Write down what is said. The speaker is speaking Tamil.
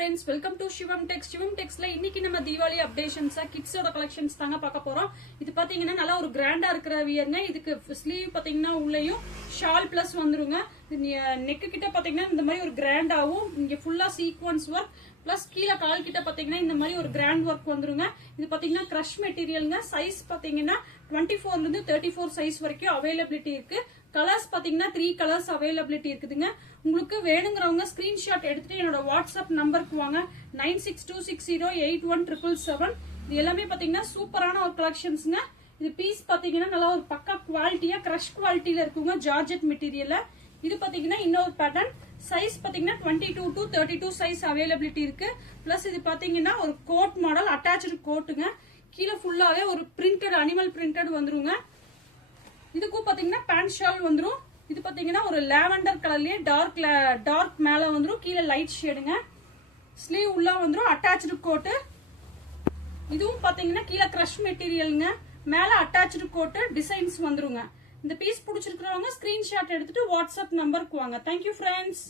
friends, welcome to Shivam Tex. Shivam Texல இன்னைக்கு நம்ம தீபாவளி அப்டேஷன்ஸ் கிட்ஸோட கலெக்ஷன்ஸ் தாங்க பார்க்க போறோம். இது பாத்தீங்கன்னா நல்லா ஒரு கிராண்டா இருக்கிற வியர்ங்க. இதுக்கு ஸ்லீவ் பாத்தீங்கன்னா உள்ளேயும் ஷால் பிளஸ் வந்துருங்க. நெக் கிட்ட பாத்தீங்கன்னா இந்த மாதிரி ஒரு கிராண்டாவும் இங்க ஃபுல்லா சீக்வன்ஸ் ஒர்க் பிளஸ் கீழே கால் கிட்ட பாத்தீங்கன்னா இந்த மாதிரி ஒரு கிராண்ட் ஒர்க் வந்துருங்க. இது பாத்தீங்கன்னா கிரஷ் மெட்டீரியல்ங்க. சைஸ் பாத்தீங்கன்னா 24 ல இருந்து 34 சைஸ் வரைக்கும் அவைலபிலிட்டி இருக்கு. கலர்ஸ் பாத்தீங்கன்னா 3 கலர்ஸ் அவைலபிலிட்டி இருக்குதுங்க. உங்களுக்கு வேணுங்கிறவங்க ஸ்கிரீன்ஷாட் எடுத்துட்டு என்னோட வாட்ஸ்அப் நம்பருக்கு வாங்க 9626081777. இது எல்லாமே பாத்தீங்கன்னா சூப்பரான ஒரு கலெக்ஷன்ஸ்ங்க. இது பீஸ் பாத்தீங்கன்னா நல்லா ஒரு பக்கா குவாலிட்டியா கிரஷ் குவாலிட்டியில இருக்குங்க. ஜார்ஜெட் மெட்டீரியல்ல இது பாத்தீங்கன்னா இன்னொரு பேட்டர்ன். சைஸ் பாத்தீங்கன்னா 22 to 32 சைஸ் அவைலபிலிட்டி இருக்கு. பிளஸ் இது பாத்தீங்கன்னா ஒரு கோட் மாடல் அட்டாச்சு கோட்டுங்க. கீழே ஃபுல்லாவே ஒரு பிரிண்டட் அனிமல் பிரிண்டட் வந்துருங்க. இதுக்கும் பாத்தீங்கன்னா பேண்ட் ஷால் வந்துரும். இது பாத்தீங்கன்னா ஒரு லாவெண்டர் கலர்லயே டார்க் மேல வந்துரும். கீழே லைட் ஷேடுங்க. ஸ்லீவ் உள்ள வந்துரும். அட்டாச்சு கோட்டு. இதுவும் பாத்தீங்கன்னா கீழே கிரஷ் மெட்டீரியல்ங்க. மேல அட்டாச்சு கோட்டு டிசைன்ஸ் வந்துருங்க. இந்த பீஸ் பிடிச்சிருக்கிறவங்க ஸ்கிரீன்ஷாட் எடுத்துட்டு வாட்ஸ்அப் நம்பருக்கு வாங்க. Thank you friends.